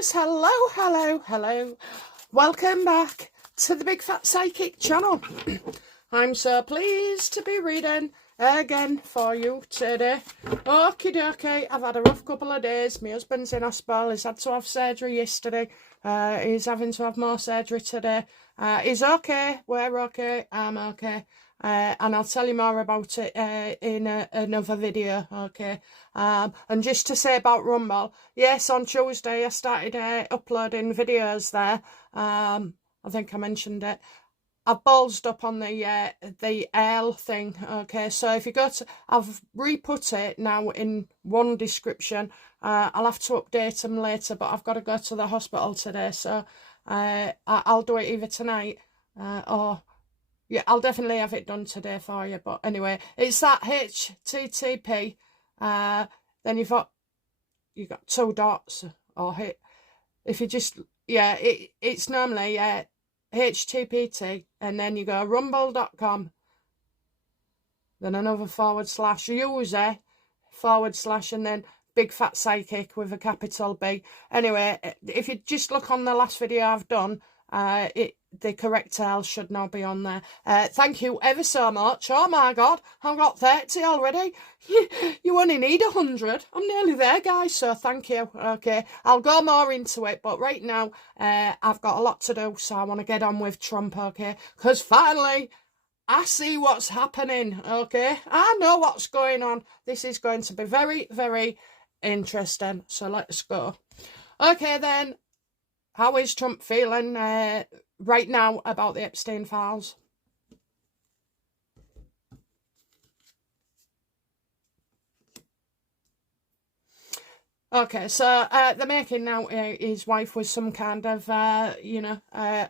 Yes, hello. Welcome back to the Big Fat Psychic channel. I'm so pleased to be reading again for you today. Okie dokie, I've had a rough couple of days. My husband's in hospital. He's had to have surgery yesterday. He's having to have more surgery today. He's okay. We're okay. I'm okay. And I'll tell you more about it in another video, okay? And just to say about Rumble, yes, on Tuesday I started uploading videos there. I think I mentioned it. I've ballsed up on the L thing, okay? So if you go to, I've re-put it now in one description. I'll have to update them later, but I've got to go to the hospital today, so I'll do it either tonight or... yeah, I'll definitely have it done today for you. But anyway, it's that HTTP. Then you got two dots or hit. If you just, yeah, it's normally HTTP, and then you go rumble.com, then another /user / and then Big Fat Psychic with a capital B. Anyway, if you just look on the last video I've done, the correct L should now be on there. Thank you ever so much. Oh my God, I've got 30 already. You only need 100. I'm nearly there, guys, so thank you. Okay, I'll go more into it, but right now I've got a lot to do, so I want to get on with Trump, okay? Because finally, I see what's happening, okay? I know what's going on. This is going to be very, very interesting, so let's go. Okay, then. How is Trump feeling right now about the Epstein files? Okay, so they're making now his wife was some kind of,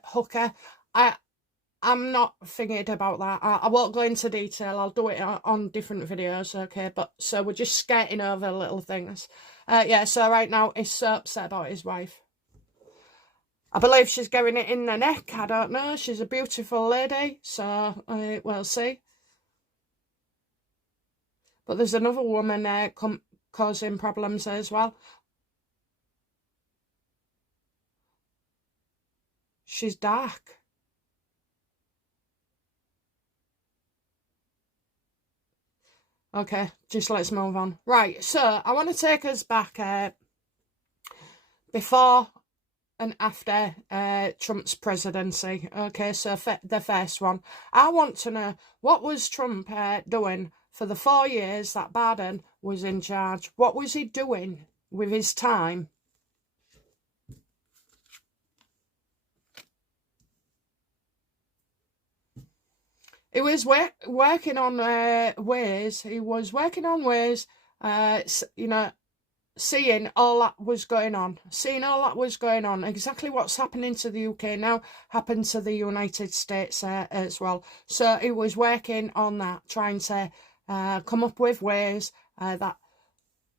hooker. I'm not thinking about that. I won't go into detail. I'll do it on different videos, okay? But so we're just skating over little things. Yeah, so right now he's so upset about his wife. I believe she's getting it in the neck. I don't know. She's a beautiful lady, so we'll see. But there's another woman causing problems as well. She's dark. Okay, just let's move on. Right, so I want to take us back before and after Trump's presidency. Okay, so the first one. I want to know, what was Trump doing for the 4 years that Biden was in charge? What was he doing with his time? He was working on ways. He was working on ways, seeing all that was going on, exactly what's happening to the UK now happened to the United States as well. So he was working on that, trying to come up with ways that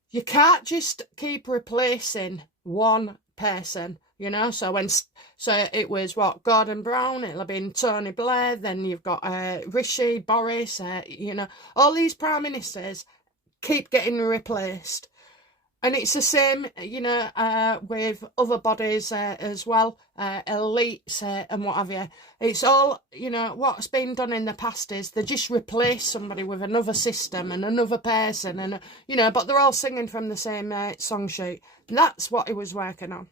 you can't just keep replacing one person, you know. So it was what, Gordon Brown, it'll have been Tony Blair, then you've got Rishi, Boris, all these prime ministers keep getting replaced. And it's the same, with other bodies as well, elites and what have you. It's all, what's been done in the past is they just replace somebody with another system and another person, and but they're all singing from the same song sheet. That's what he was working on.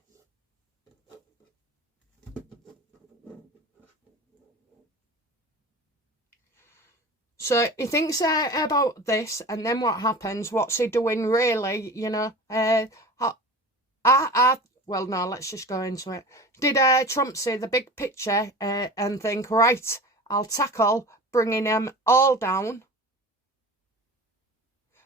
So he thinks about this, and then what happens? What's he doing really? Well, no, let's just go into it. Did Trump see the big picture and think, right, I'll tackle bringing them all down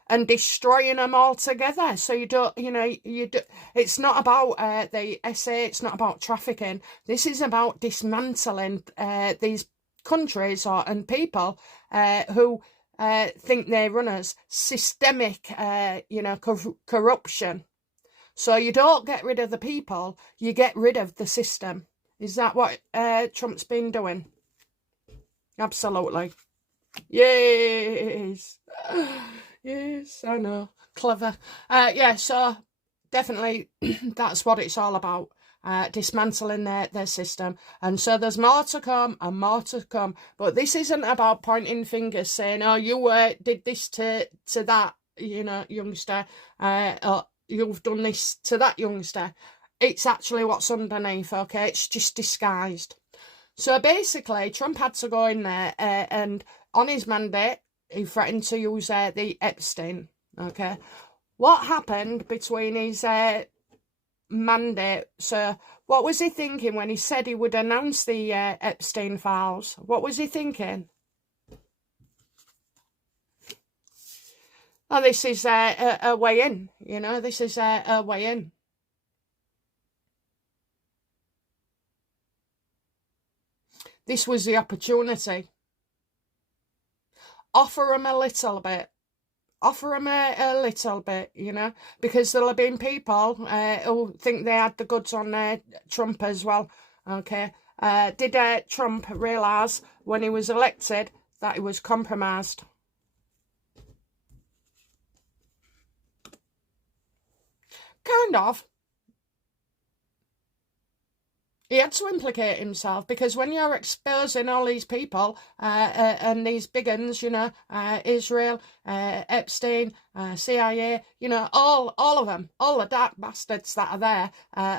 and destroying them all together? So you don't, it's not about the SA, it's not about trafficking. This is about dismantling these countries and people who think they run as systemic, corruption. So you don't get rid of the people, you get rid of the system. Is that what Trump's been doing? Absolutely. Yes. Yes, I know. Clever. Yeah, so definitely that's what it's all about. Dismantling their system. And so there's more to come and more to come. But this isn't about pointing fingers saying, oh, you did this to that, youngster, or you've done this to that youngster. It's actually what's underneath, okay? It's just disguised. So basically, Trump had to go in there and on his mandate, he threatened to use the Epstein, okay? What happened between his mandate? So what was he thinking when he said he would announce the Epstein files? What was he thinking? Oh, this is a way in, this is a way in. This was the opportunity. Offer him a little bit. Offer him a little bit, because there'll have been people who think they had the goods on Trump as well, okay? Did Trump realise when he was elected that he was compromised? Kind of. He had to implicate himself, because when you're exposing all these people and these big uns, Israel, Epstein, CIA, all of them, all the dark bastards that are there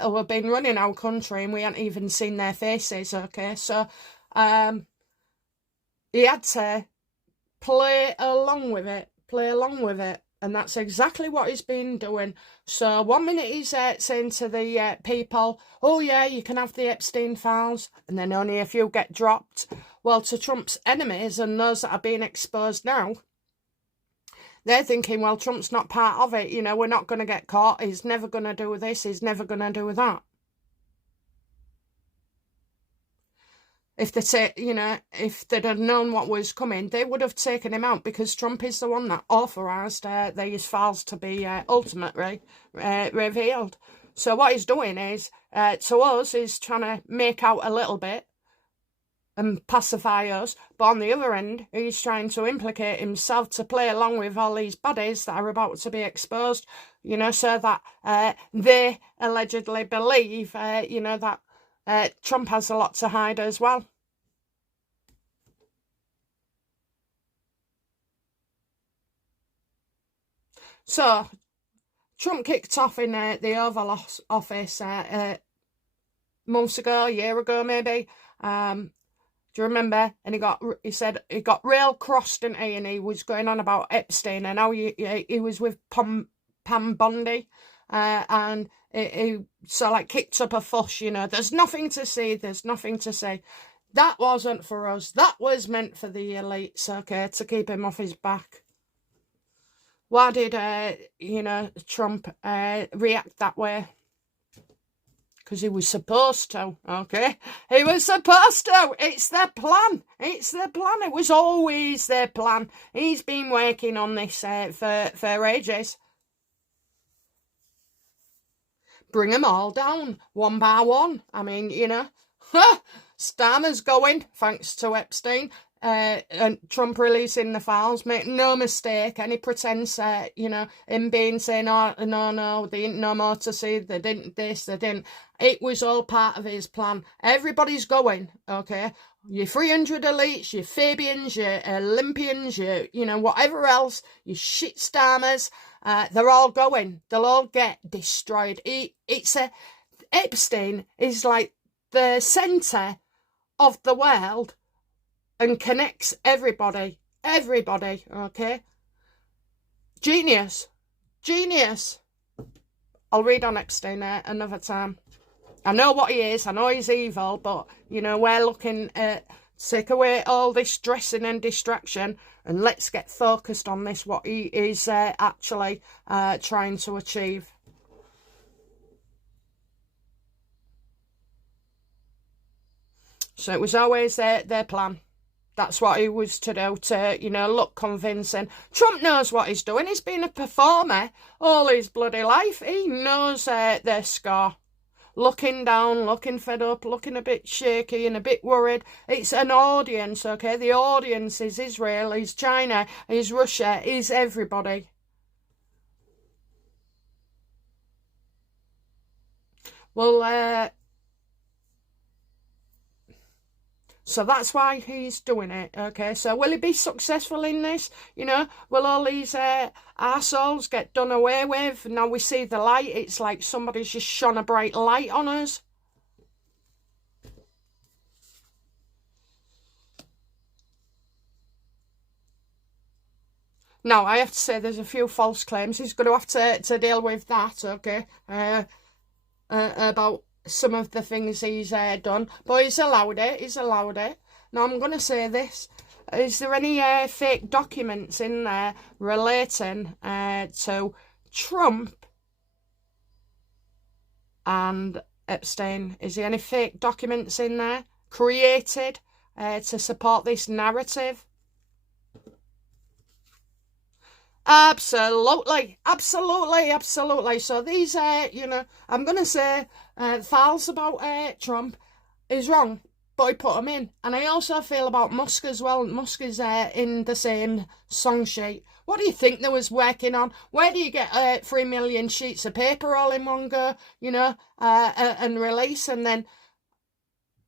who have been running our country and we haven't even seen their faces, okay? So he had to play along with it. And that's exactly what he's been doing. So 1 minute he's saying to the people, oh yeah, you can have the Epstein files, and then only a few get dropped. Well, to Trump's enemies and those that are being exposed now, they're thinking, well, Trump's not part of it. We're not going to get caught. He's never going to do this. He's never going to do that. If if they'd have known what was coming, they would have taken him out, because Trump is the one that authorised these files to be ultimately revealed. So what he's doing is, to us, he's trying to make out a little bit and pacify us. But on the other end, he's trying to implicate himself to play along with all these bodies that are about to be exposed, so that they allegedly believe, that Trump has a lot to hide as well. So, Trump kicked off in the Oval Office months ago, a year ago maybe. Do you remember? And he said he got real cross, didn't he? And he was going on about Epstein and how he was with Pam Bondi. And he kicked up a fuss, there's nothing to see, there's nothing to say. That wasn't for us. That was meant for the elites, okay, to keep him off his back. Why did, Trump react that way? Because he was supposed to, okay? He was supposed to. It's their plan. It's their plan. It was always their plan. He's been working on this for ages. Bring them all down, one by one. I mean, Starmer's going, thanks to Epstein, and Trump releasing the files. Make no mistake, any pretense, him being saying, oh, no, they didn't know more to see, they didn't this, they didn't. It was all part of his plan. Everybody's going, okay? Your 300 elites, your Fabians, your Olympians, your, whatever else, your shit Starmers, they're all going. They'll all get destroyed. Epstein is like the centre of the world and connects everybody, okay? Genius. I'll read on Epstein another time. I know what he is, I know he's evil, but, we're looking at take away all this dressing and distraction and let's get focused on this, what he is actually trying to achieve. So it was always their plan. That's what he was to do, to, look convincing. Trump knows what he's doing. He's been a performer all his bloody life. He knows their score. Looking down, looking fed up, looking a bit shaky and a bit worried. It's an audience, okay? The audience is Israel, is China, is Russia, is everybody. Well, so that's why he's doing it, okay? So will he be successful in this? You know, will all these arseholes get done away with? Now we see the light. It's like somebody's just shone a bright light on us. Now, I have to say there's a few false claims. He's going to have to deal with that, okay? About some of the things he's done. But he's allowed it. He's allowed it. Now, I'm going to say this. Is there any fake documents in there relating to Trump and Epstein? Is there any fake documents in there created to support this narrative? Absolutely, absolutely, absolutely. So these, you know, I'm going to say files about Trump is wrong, but he put them in. And I also feel about Musk as well. Musk is in the same song sheet. What do you think they was working on? Where do you get 3 million sheets of paper all in one go, you know, and release? And then,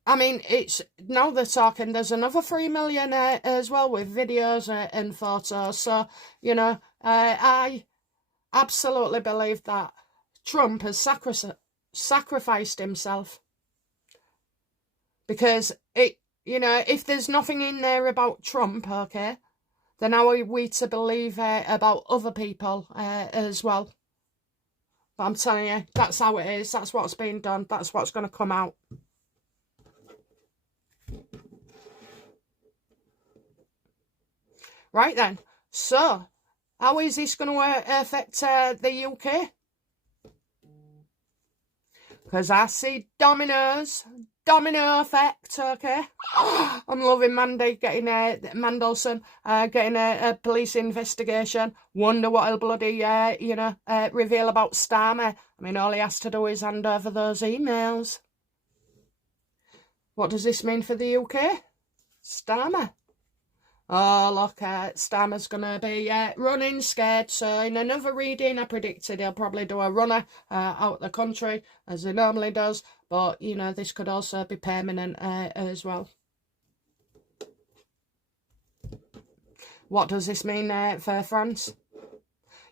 I mean, it's now they're talking, there's another 3 million as well with videos and photos. So, you know, I absolutely believe that Trump has sacrificed himself. Because, you know, if there's nothing in there about Trump, okay, then how are we to believe about other people as well? But I'm telling you, that's how it is. That's what's being done. That's what's going to come out. Right then, so how is this going to affect the UK? Because I see domino effect, okay? I'm loving Mandy getting Mandelson getting a police investigation. Wonder what he'll bloody, you know, reveal about Starmer. I mean, all he has to do is hand over those emails. What does this mean for the UK? Starmer. Oh, look, Starmer's going to be running scared. So in another reading, I predicted he'll probably do a runner out the country, as he normally does. But, you know, this could also be permanent as well. What does this mean for France?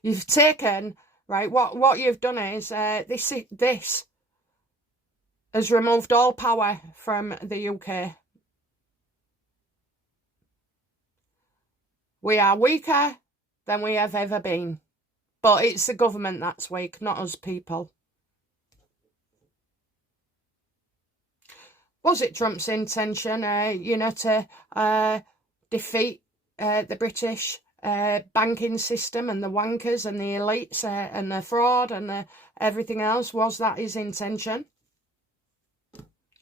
You've taken, right, what you've done is, this has removed all power from the UK. We are weaker than we have ever been. But it's the government that's weak, not us people. Was it Trump's intention, you know, to defeat the British banking system and the wankers and the elites and the fraud and everything else? Was that his intention?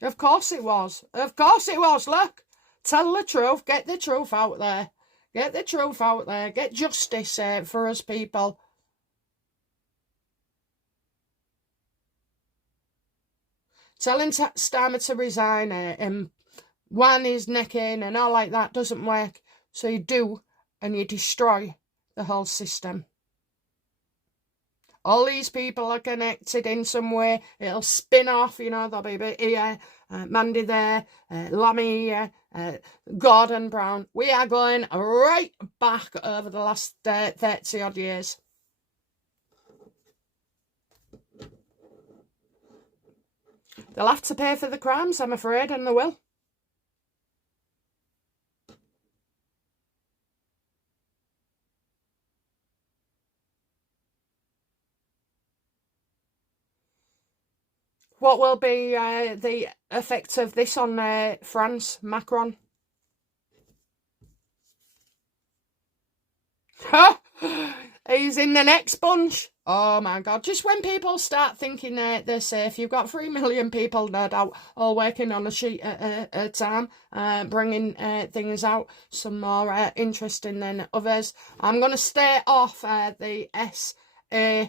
Of course it was. Of course it was. Look, tell the truth. Get the truth out there. Get the truth out there. Get justice for us people. Telling Starmer to resign and one his neck in and all like that doesn't work. So you do, and you destroy the whole system. All these people are connected in some way. It'll spin off, you know, there'll be a bit here, Mandy there, Lammy here, Gordon Brown. We are going right back over the last 30 odd years. They'll have to pay for the crimes, I'm afraid, and they will. What will be the effect of this on France, Macron? He's in the next bunch. Oh my God. Just when people start thinking they're safe, you've got 3 million people, no doubt, all working on a sheet at a time, bringing things out, some more interesting than others. I'm going to stay off the SA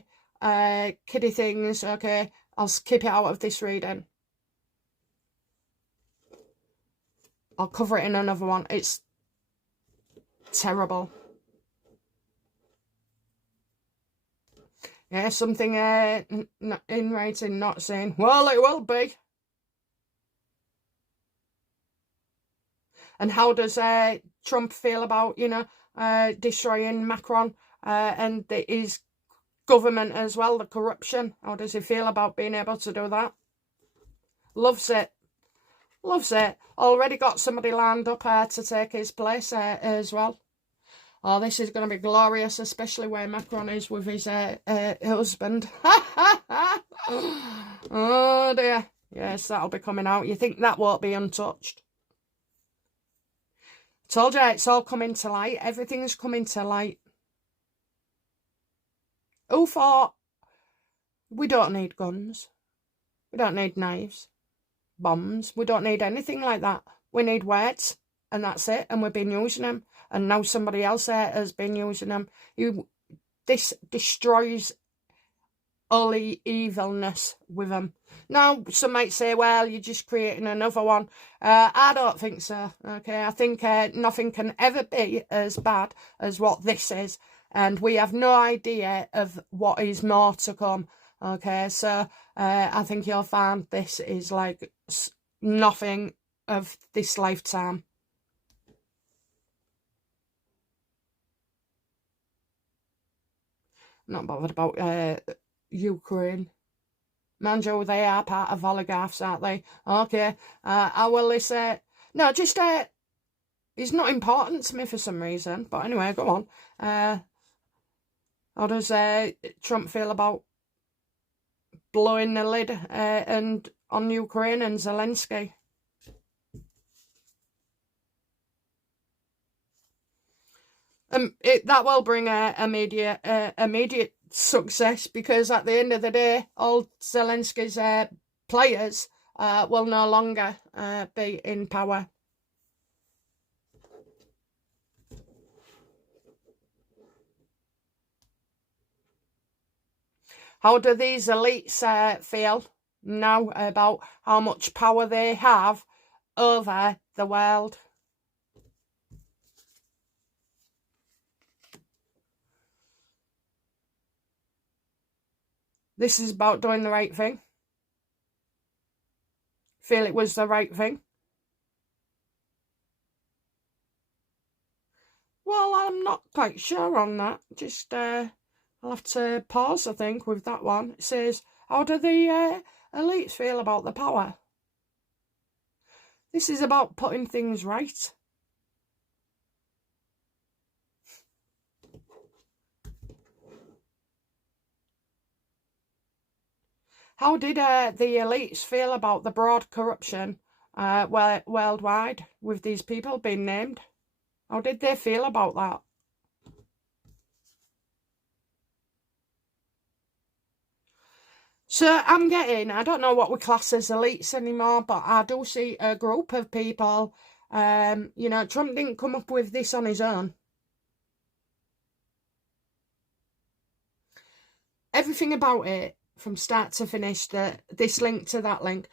kiddie things, okay? I'll keep it out of this reading. I'll cover it in another one. It's terrible. Yeah, something in writing, not saying, well, it will be. And how does Trump feel about, destroying Macron and his government as well, the corruption? How does he feel about being able to do that? Loves it. Loves it. Already got somebody lined up to take his place as well. Oh, this is going to be glorious, especially where Macron is with his husband. Oh, dear. Yes, that'll be coming out. You think that won't be untouched? Told you, it's all coming to light. Everything's coming to light. Who thought we don't need guns? We don't need knives, bombs. We don't need anything like that. We need words, and that's it. And we've been using them. And now somebody else has been using them. This destroys all the evilness with them. Now, some might say, well, you're just creating another one. I don't think so, okay? I think nothing can ever be as bad as what this is. And we have no idea of what is more to come, okay? So I think you'll find this is like nothing of this lifetime. Not bothered about Ukraine. Mind you, they are part of oligarchs, aren't they? Okay, how will this... no, just... it's not important to me for some reason. But anyway, go on. How does Trump feel about blowing the lid and on Ukraine and Zelensky? That will bring immediate success, because at the end of the day, all Zelensky's players will no longer be in power. How do these elites feel now about how much power they have over the world? This is about doing the right thing. Feel it was the right thing. Well, I'm not quite sure on that. Just, I'll have to pause, I think, with that one. It says, how do the elites feel about the power? This is about putting things right. How did the elites feel about the broad corruption worldwide with these people being named? How did they feel about that? So I'm getting, I don't know what we class as elites anymore, but I do see a group of people, Trump didn't come up with this on his own. Everything about it, from start to finish, this link to that link,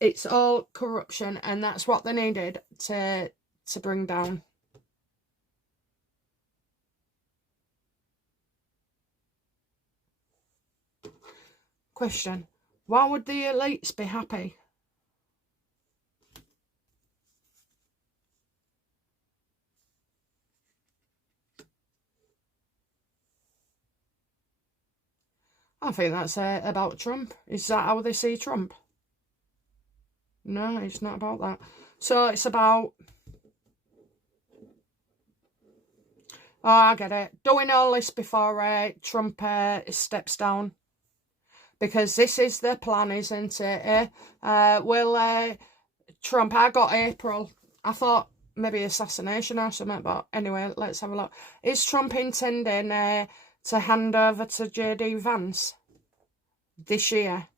it's all corruption, and that's what they needed to bring down. Question: why would the elites be happy? I think that's about Trump. Is that how they see Trump? No, it's not about that. So it's about... oh, I get it. Doing all this before Trump steps down. Because this is the plan, isn't it? Will Trump... I got April. I thought maybe assassination or something, but anyway, let's have a look. Is Trump intending to hand over to J.D. Vance this year?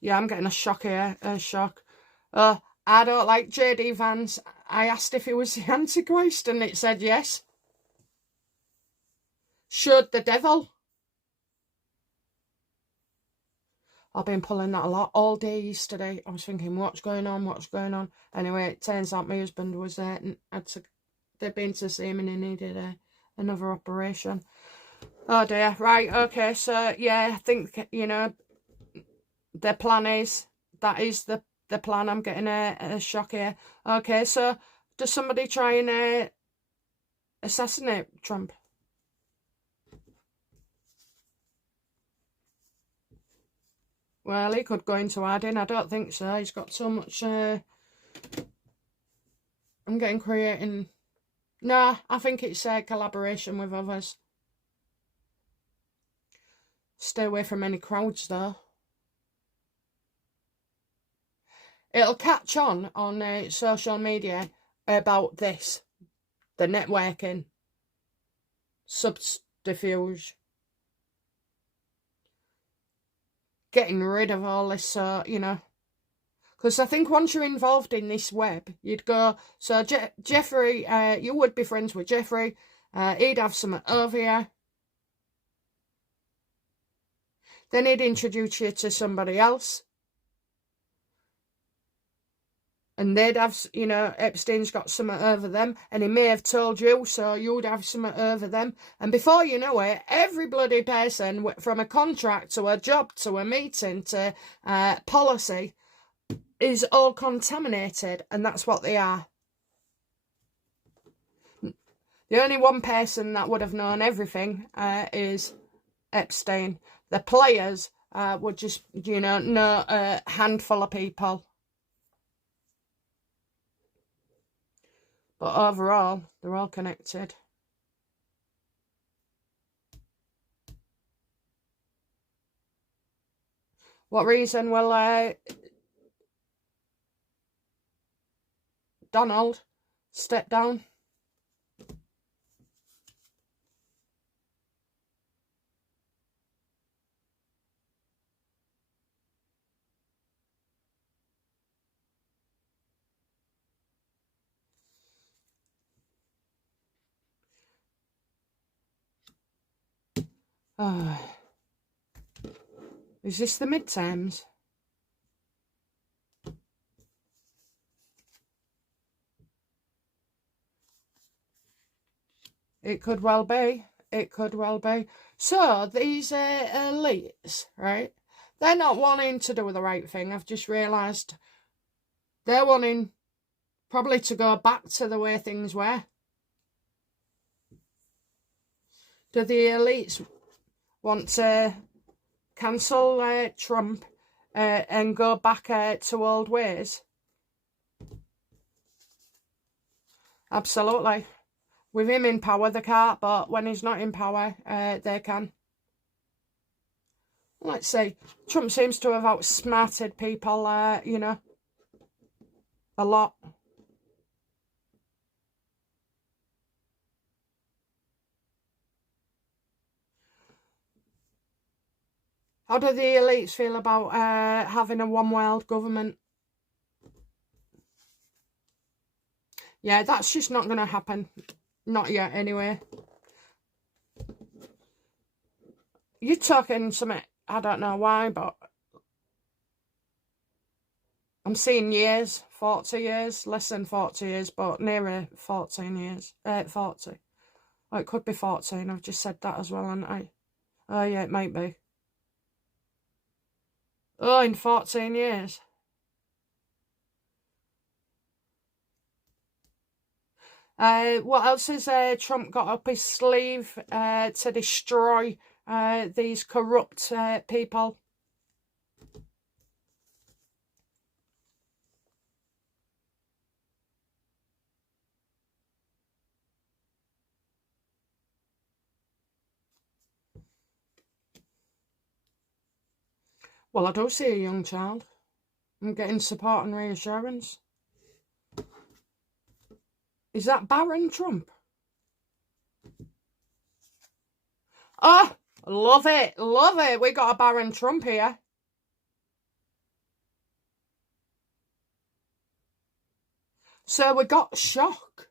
Yeah, I'm getting a shock here. A shock. I don't like J.D. Vance. I asked if he was the Antichrist, and it said yes. Showed the devil. I've been pulling that a lot all day yesterday. I was thinking, what's going on? What's going on? Anyway, it turns out my husband was there and they'd been to see him, and he needed another operation. Oh dear. Right, okay, so yeah, I think, you know, the plan is, that is the plan. I'm getting a shock here. Okay, so does somebody try and assassinate Trump? Well, he could go into hiding. I don't think so. He's got so much... I'm getting creating... No, I think it's collaboration with others. Stay away from any crowds, though. It'll catch on social media about this. The networking. Subterfuge. Getting rid of all this, you know. Because I think once you're involved in this web, you'd go... So, Jeffrey, you would be friends with Jeffrey. He'd have something over you. Then he'd introduce you to somebody else. And they'd have, you know, Epstein's got something over them. And he may have told you, so you'd have something over them. And before you know it, every bloody person, from a contract to a job to a meeting to policy, is all contaminated. And that's what they are. The only one person that would have known everything is Epstein. The players would just, you know a handful of people. But overall, they're all connected. What reason will Donald step down? Oh. Is this the midterms? It could well be. It could well be. So, these elites, right? They're not wanting to do the right thing. I've just realised they're wanting probably to go back to the way things were. Do the elites want to cancel Trump and go back to old ways? Absolutely. With him in power, they can't, but when he's not in power, they can. Let's see. Trump seems to have outsmarted people, you know, a lot. How do the elites feel about having a one-world government? Yeah, that's just not going to happen. Not yet, anyway. You're talking something, I don't know why, but I'm seeing years, 40 years, less than 40 years, but nearer 14 years, 40. Oh, it could be 14, I've just said that as well, haven't I? Oh, yeah, it might be. Oh, in 14 years. What else has Trump got up his sleeve to destroy these corrupt people? Well, I do see a young child. I'm getting support and reassurance. Is that Baron Trump? Oh, love it, love it. We got a Baron Trump here. So we got shock.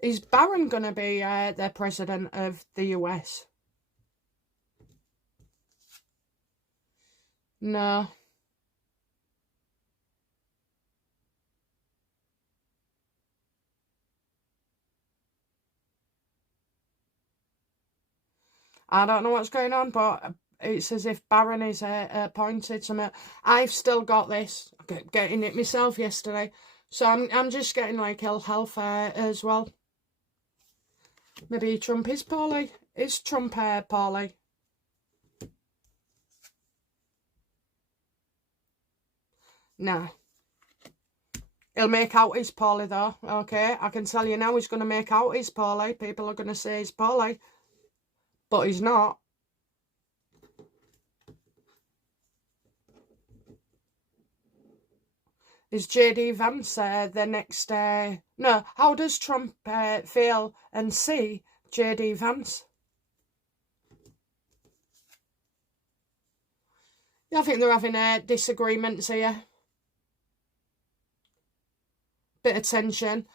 Is Baron going to be the president of the US? No. I don't know what's going on, but it's as if Barron is appointed something. I've still got this. Getting it myself yesterday. So I'm just getting like ill health as well. Maybe Trump is poorly. Is Trump poorly? Nah. He'll make out he's poorly though, okay? I can tell you now he's going to make out he's poorly. People are going to say he's poorly. But he's not. Is J.D. Vance the next... No, how does Trump feel and see J.D. Vance? I think they're having disagreements here. Bit of tension.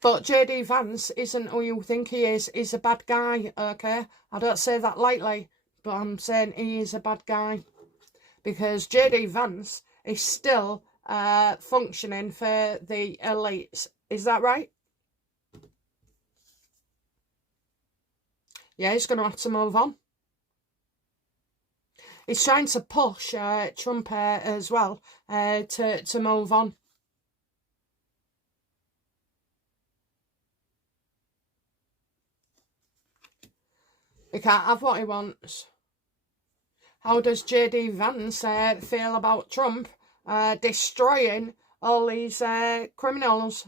But J.D. Vance isn't who you think he is. He's a bad guy, okay? I don't say that lightly, but I'm saying he is a bad guy. Because J.D. Vance is still functioning for the elites. Is that right? Yeah, he's going to have to move on. He's trying to push Trump as well to move on. He can't have what he wants. How does J.D. Vance feel about Trump destroying all these criminals?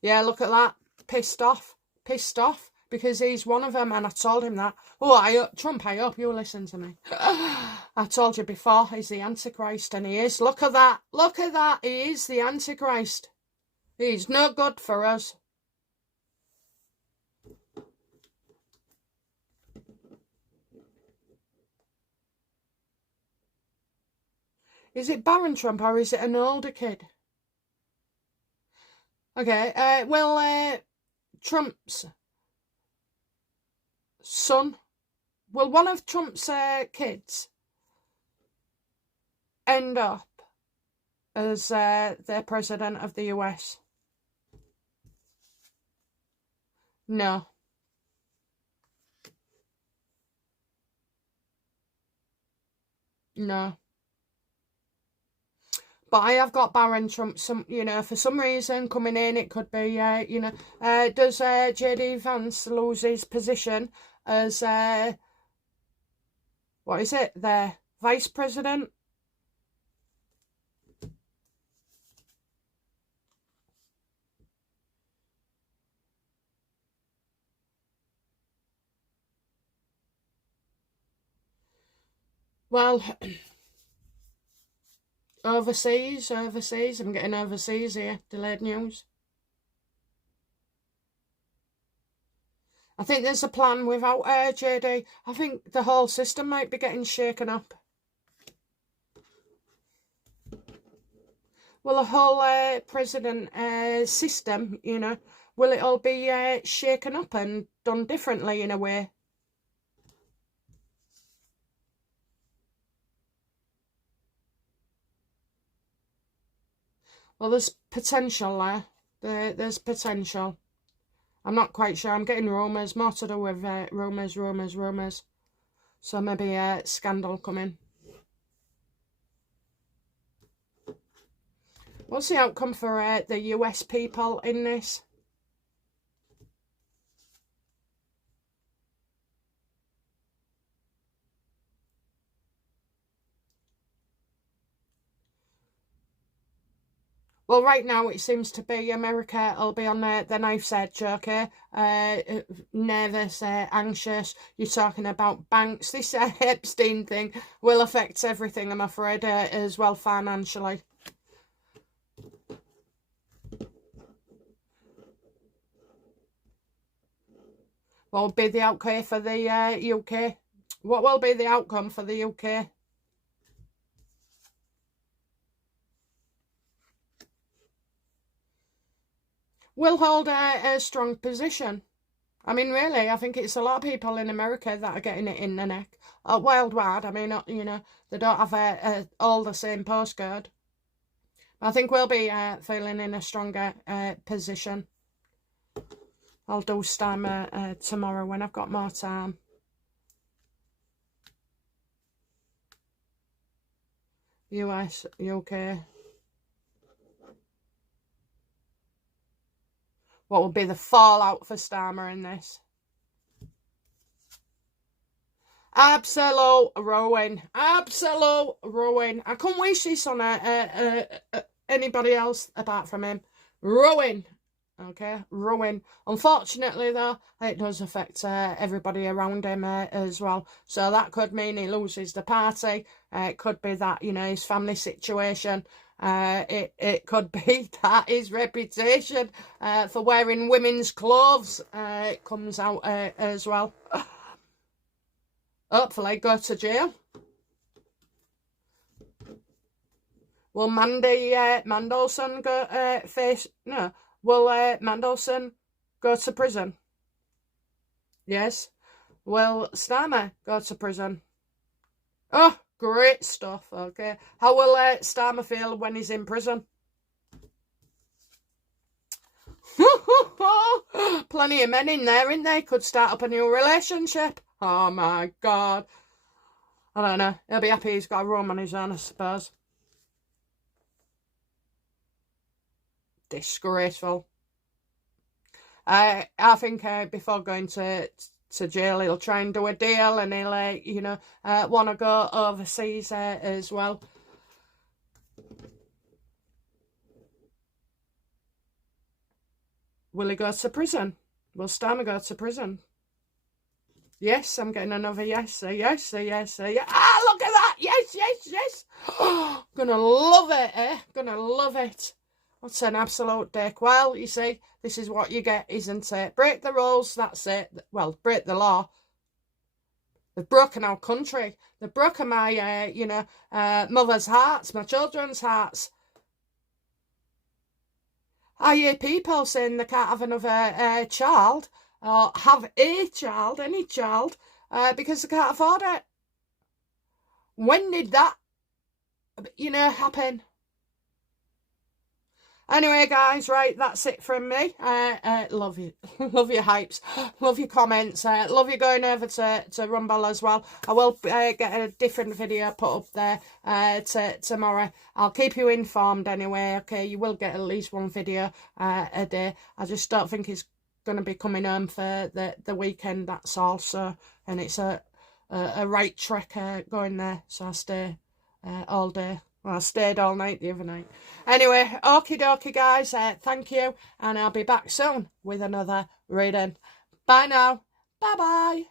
Yeah, look at that. Pissed off. Pissed off. Because he's one of them, and I told him that. Oh, Trump, I hope you listen to me. I told you before, he's the Antichrist, and he is. Look at that. Look at that. He is the Antichrist. He's no good for us. Is it Barron Trump, or is it an older kid? Okay, well, Trump's son, will one of Trump's kids end up as the president of the US? No. No. But I have got Barron Trump, for some reason coming in. It could be, does J.D. Vance lose his position as, what is it, the vice president? Well... Overseas. I'm getting overseas here. Delayed news. I think there's a plan without JD. I think the whole system might be getting shaken up. Well, the whole president system, will it all be shaken up and done differently in a way? Well, there's potential there. There's potential. I'm not quite sure. I'm getting rumours. More to do with rumours. So maybe a scandal coming. What's the outcome for the US people in this? Well, right now it seems to be America will be on the knife's edge, okay? Nervous, anxious. You're talking about banks. This Epstein thing will affect everything, I'm afraid, as well financially. What will be the outcome for the UK? What will be the outcome for the UK? Will hold a strong position. I mean, really, I think it's a lot of people in America that are getting it in the neck. Worldwide, I mean, they don't have all the same postcode. I think we'll be feeling in a stronger position. I'll do Starmer tomorrow when I've got more time. US, UK. What will be the fallout for Starmer in this? Absolute ruin. Absolute ruin. I couldn't wish this on anybody else apart from him. Ruin. Okay, ruin. Unfortunately, though, it does affect everybody around him as well. So that could mean he loses the party. It could be that, you know, his family situation. It could be that his reputation for wearing women's clothes comes out as well. Hopefully go to jail. Will Mandelson go face... No. Will Mandelson go to prison? Yes. Will Starmer go to prison? Oh, great stuff. Okay. How will Starmer feel when he's in prison? Plenty of men in there, ain't they? Could start up a new relationship. Oh my God. I don't know. He'll be happy he's got a room on his own, I suppose. Disgraceful. I think before going to jail, he'll try and do a deal, and he'll, you know, want to go overseas as well. Will he go to prison? Will Starmer go to prison? Yes, I'm getting another yes, a yes, a yes, a yes. Ah, look at that! Yes, yes, yes! Oh, gonna love it, eh? Gonna love it. What an absolute dick. Well, you see, this is what you get, isn't it? Break the rules, that's it. Well, break the law. They've broken our country. They've broken my, you know, mother's hearts, my children's hearts. I hear people saying they can't have another child, or have a child, any child, because they can't afford it. When did that, you know, happen? Anyway, guys, right, that's it from me. Love you. Love your hypes. Love your comments. Love you going over to Rumble as well. I will get a different video put up there tomorrow. I'll keep you informed anyway, okay? You will get at least one video a day. I just don't think it's going to be coming home for the weekend, that's all. So, and it's a right trek going there, so I stay all day. Well, I stayed all night the other night. Anyway, okie dokie, guys. Thank you. And I'll be back soon with another reading. Bye now. Bye-bye.